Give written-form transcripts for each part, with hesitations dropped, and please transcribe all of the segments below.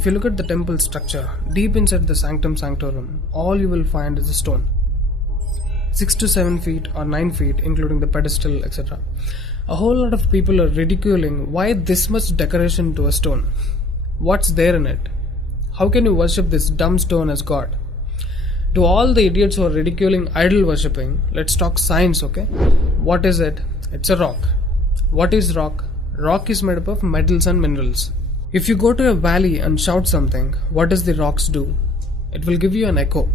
If you look at the temple structure, deep inside the sanctum sanctorum, all you will find is a stone. 6 to 7 feet or 9 feet, including the pedestal, etc. A whole lot of people are ridiculing why this much decoration to a stone. What's there in it? How can you worship this dumb stone as God? To all the idiots who are ridiculing idol worshipping, let's talk science, okay? What is it? It's a rock. What is rock? Rock is made up of metals and minerals. If you go to a valley and shout something, what does the rocks do? It will give you an echo.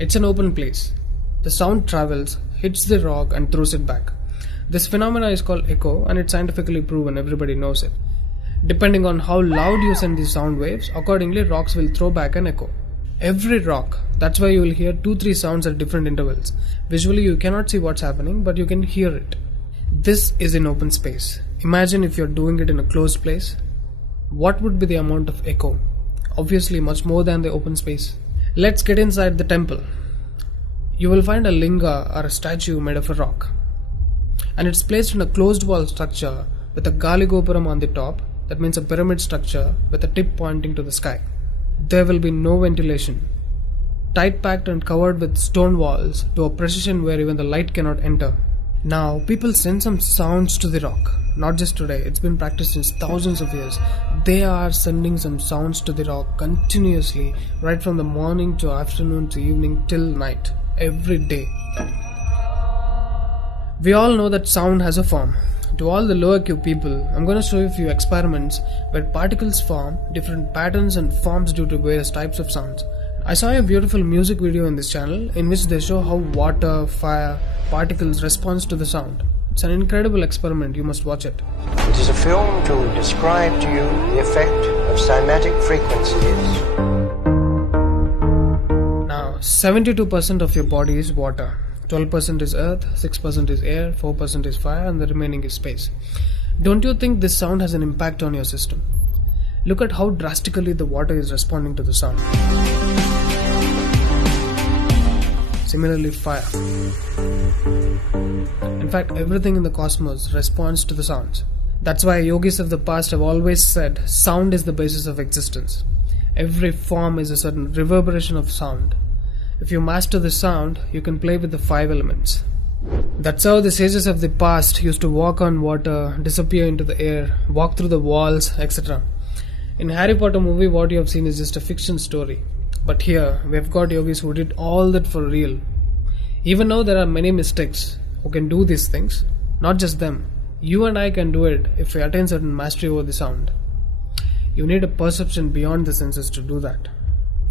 It's an open place. The sound travels, hits the rock and throws it back. This phenomena is called echo and it's scientifically proven, everybody knows it. Depending on how loud you send these sound waves, accordingly rocks will throw back an echo. Every rock, that's why you will hear 2-3 sounds at different intervals. Visually you cannot see what's happening, but you can hear it. This is in open space. Imagine if you're doing it in a closed place. What would be the amount of echo? Obviously much more than the open space. Let's get inside the temple. You will find a linga or a statue made of a rock. And it's placed in a closed wall structure with a Galigopuram on the top. That means a pyramid structure with a tip pointing to the sky. There will be no ventilation. Tight packed and covered with stone walls to a precision where even the light cannot enter. Now people send some sounds to the rock. Not just today, it's been practiced since thousands of years. They are sending some sounds to the rock continuously, right from the morning to afternoon to evening till night, every day. We all know that sound has a form. To all the lower IQ people, I'm going to show you a few experiments where particles form different patterns and forms due to various types of sounds. I saw a beautiful music video in this channel in which they show how water, fire, particles respond to the sound. It's an incredible experiment, you must watch it. It is a film to describe to you the effect of cymatic frequencies. Now, 72% of your body is water. 12% is earth, 6% is air, 4% is fire and the remaining is space. Don't you think this sound has an impact on your system? Look at how drastically the water is responding to the sound. Similarly, fire. In fact, everything in the cosmos responds to the sounds. That's why yogis of the past have always said sound is the basis of existence. Every form is a certain reverberation of sound. If you master the sound, you can play with the 5 elements. That's how the sages of the past used to walk on water, disappear into the air, walk through the walls, etc. In Harry Potter movie, what you have seen is just a fiction story. But here, we have got yogis who did all that for real. Even though there are many mystics who can do these things, not just them. You and I can do it if we attain certain mastery over the sound. You need a perception beyond the senses to do that.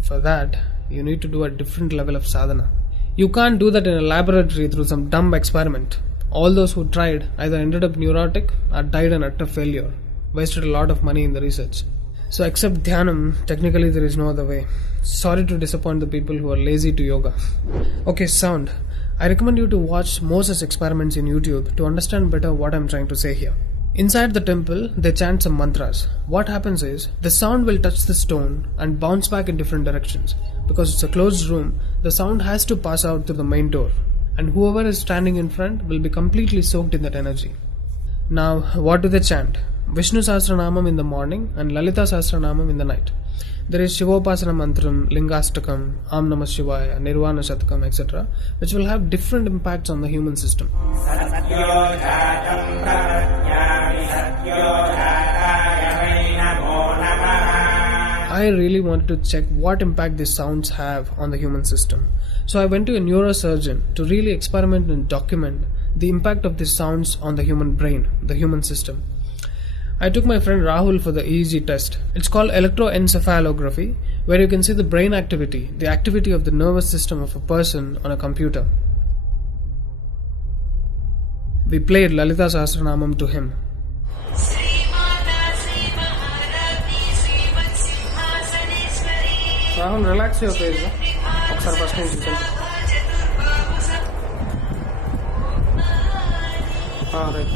For that, you need to do a different level of sadhana. You can't do that in a laboratory through some dumb experiment. All those who tried either ended up neurotic or died an utter failure. Wasted a lot of money in the research. So except dhyanam, technically there is no other way. Sorry to disappoint the people who are lazy to yoga. Okay, sound. I recommend you to watch more such experiments in YouTube to understand better what I'm trying to say here. Inside the temple, they chant some mantras. What happens is, the sound will touch the stone and bounce back in different directions. Because it's a closed room, the sound has to pass out through the main door. And whoever is standing in front will be completely soaked in that energy. Now, what do they chant? Vishnu Sahasranamam in the morning and Lalita Sahasranamam in the night. There is Shivopasana Mantram, Lingastakam, Am Namah Shivaya, Nirvana Shatakam, etc., which will have different impacts on the human system. I really wanted to check what impact these sounds have on the human system. So I went to a neurosurgeon to really experiment and document the impact of these sounds on the human brain, the human system. I took my friend Rahul for the EEG test. It's called electroencephalography, where you can see the brain activity, the activity of the nervous system of a person on a computer. We played Lalita Sahasranamam to him. Rahul, relax your face. Right.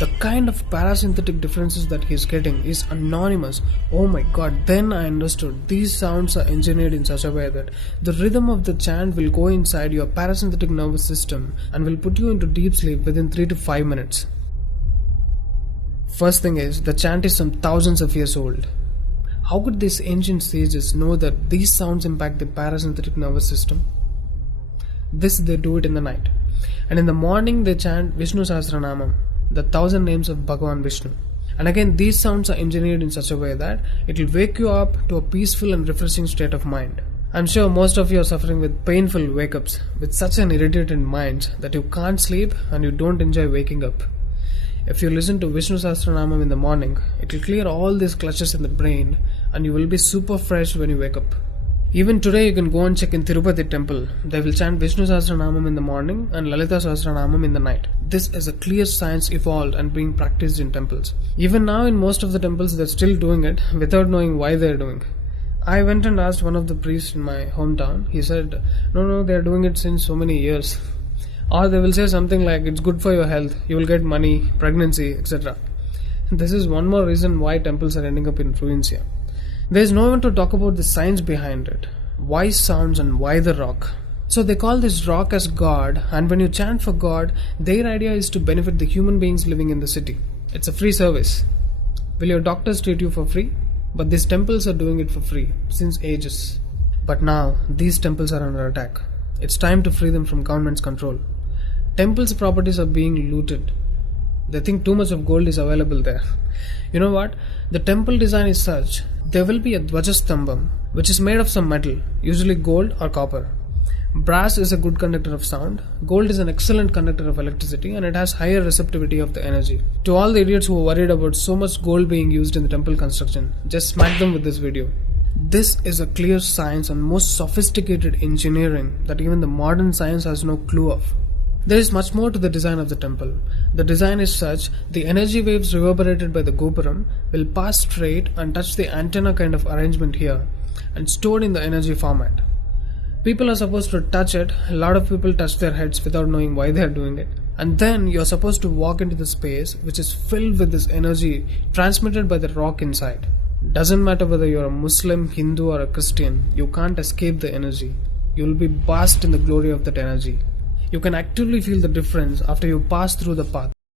The kind of parasympathetic differences that he's getting is anonymous. Oh my god, then I understood. These sounds are engineered in such a way that the rhythm of the chant will go inside your parasympathetic nervous system and will put you into deep sleep within 3 to 5 minutes. First thing is, the chant is some thousands of years old. How could these ancient sages know that these sounds impact the parasympathetic nervous system? This they do it in the night. And in the morning they chant Vishnu Sahasranamam, the 1000 names of Bhagavan Vishnu. And again, these sounds are engineered in such a way that it will wake you up to a peaceful and refreshing state of mind. I'm sure most of you are suffering with painful wake-ups, with such an irritated mind that you can't sleep and you don't enjoy waking up. If you listen to Vishnu Sahasranamam in the morning, it will clear all these clutches in the brain and you will be super fresh when you wake up. Even today you can go and check in Tirupati temple. They will chant Vishnu Sahasranamam in the morning and Lalita Sahasranamam in the night. This is a clear science evolved and being practiced in temples. Even now in most of the temples they're still doing it without knowing why they're doing. I went and asked one of the priests in my hometown. He said, no, they're doing it since so many years. Or they will say something like, it's good for your health, you will get money, pregnancy, etc. This is one more reason why temples are ending up in ruins here. There is no one to talk about the science behind it. Why sounds and why the rock? So they call this rock as God, and when you chant for God, their idea is to benefit the human beings living in the city. It's a free service. Will your doctors treat you for free? But these temples are doing it for free, since ages. But now, these temples are under attack. It's time to free them from government's control. Temples' properties are being looted. They think too much of gold is available there. You know what? The temple design is such, there will be a Dvajastambham, which is made of some metal, usually gold or copper. Brass is a good conductor of sound, gold is an excellent conductor of electricity, and it has higher receptivity of the energy. To all the idiots who are worried about so much gold being used in the temple construction, just smack them with this video. This is a clear science and most sophisticated engineering that even the modern science has no clue of. There is much more to the design of the temple. The design is such, the energy waves reverberated by the gopuram will pass straight and touch the antenna kind of arrangement here and stored in the energy format. People are supposed to touch it, a lot of people touch their heads without knowing why they are doing it. And then you are supposed to walk into the space which is filled with this energy transmitted by the rock inside. Doesn't matter whether you are a Muslim, Hindu or a Christian, you can't escape the energy. You will be basked in the glory of that energy. You can actively feel the difference after you pass through the path.